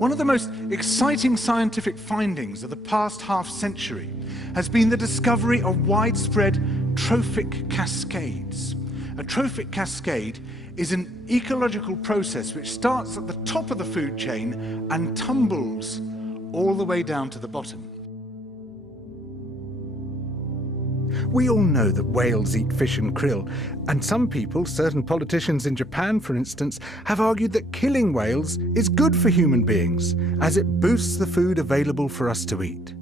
One of the most exciting scientific findings of the past half-century has been the discovery of widespread trophic cascades. A trophic cascade is an ecological process which starts at the top of the food chain and tumbles all the way down to the bottom. We all know that whales eat fish and krill, and some people, certain politicians in Japan for instance, have argued that killing whales is good for human beings, as it boosts the food available for us to eat.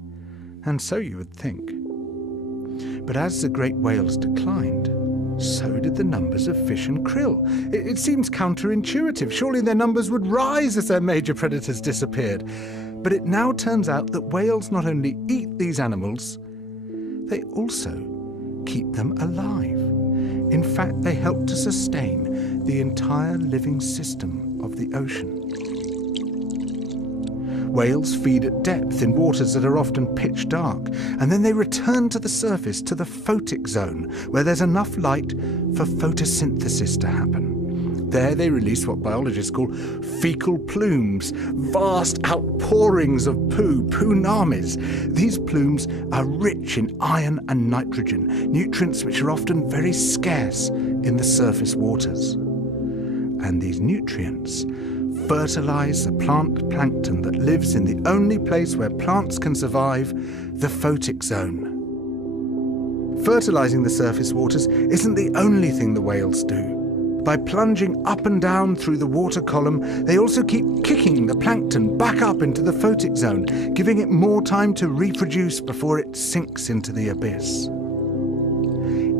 And so you would think. But as the great whales declined, so did the numbers of fish and krill. It seems counterintuitive. Surely their numbers would rise as their major predators disappeared. But it now turns out that whales not only eat these animals, they also keep them alive. In fact, they help to sustain the entire living system of the ocean. Whales feed at depth in waters that are often pitch dark, and then they return to the surface, to the photic zone, where there's enough light for photosynthesis to happen. There they release what biologists call fecal plumes, vast outpourings of poo, poonamis. These plumes are rich in iron and nitrogen, nutrients which are often very scarce in the surface waters. And these nutrients fertilize the plant plankton that lives in the only place where plants can survive, the photic zone. Fertilizing the surface waters isn't the only thing the whales do. By plunging up and down through the water column, they also keep kicking the plankton back up into the photic zone, giving it more time to reproduce before it sinks into the abyss.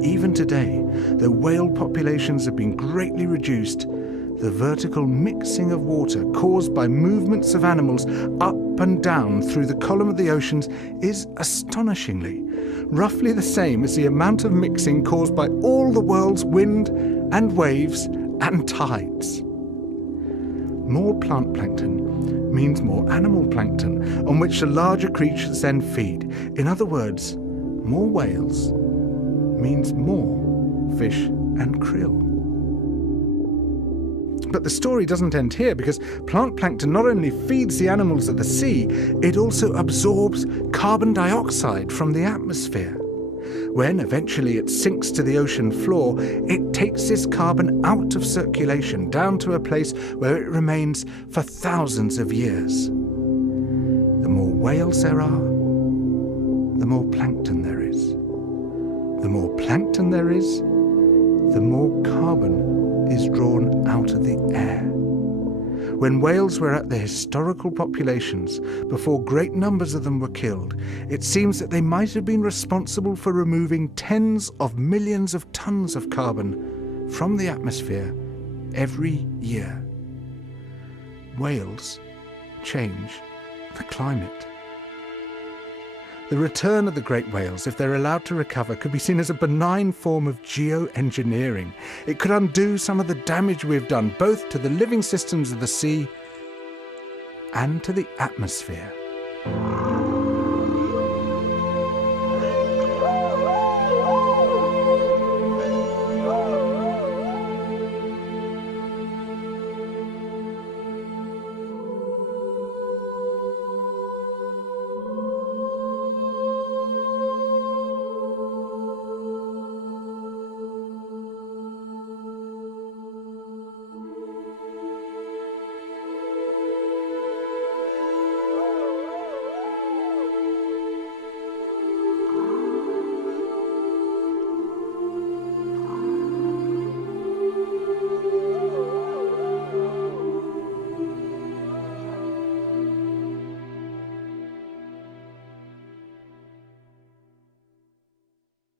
Even today, though whale populations have been greatly reduced, the vertical mixing of water caused by movements of animals up and down through the column of the oceans is astonishingly roughly the same as the amount of mixing caused by all the world's wind and waves and tides. More plant plankton means more animal plankton, on which the larger creatures then feed. In other words, more whales means more fish and krill. But the story doesn't end here, because plant plankton not only feeds the animals of the sea, it also absorbs carbon dioxide from the atmosphere. When eventually it sinks to the ocean floor, it takes this carbon out of circulation down to a place where it remains for thousands of years. The more whales there are, the more plankton there is. The more plankton there is, the more carbon is drawn out of the air. When whales were at their historical populations, before great numbers of them were killed, it seems that they might have been responsible for removing tens of millions of tons of carbon from the atmosphere every year. Whales change the climate. The return of the great whales, if they're allowed to recover, could be seen as a benign form of geoengineering. It could undo some of the damage we've done, both to the living systems of the sea and to the atmosphere.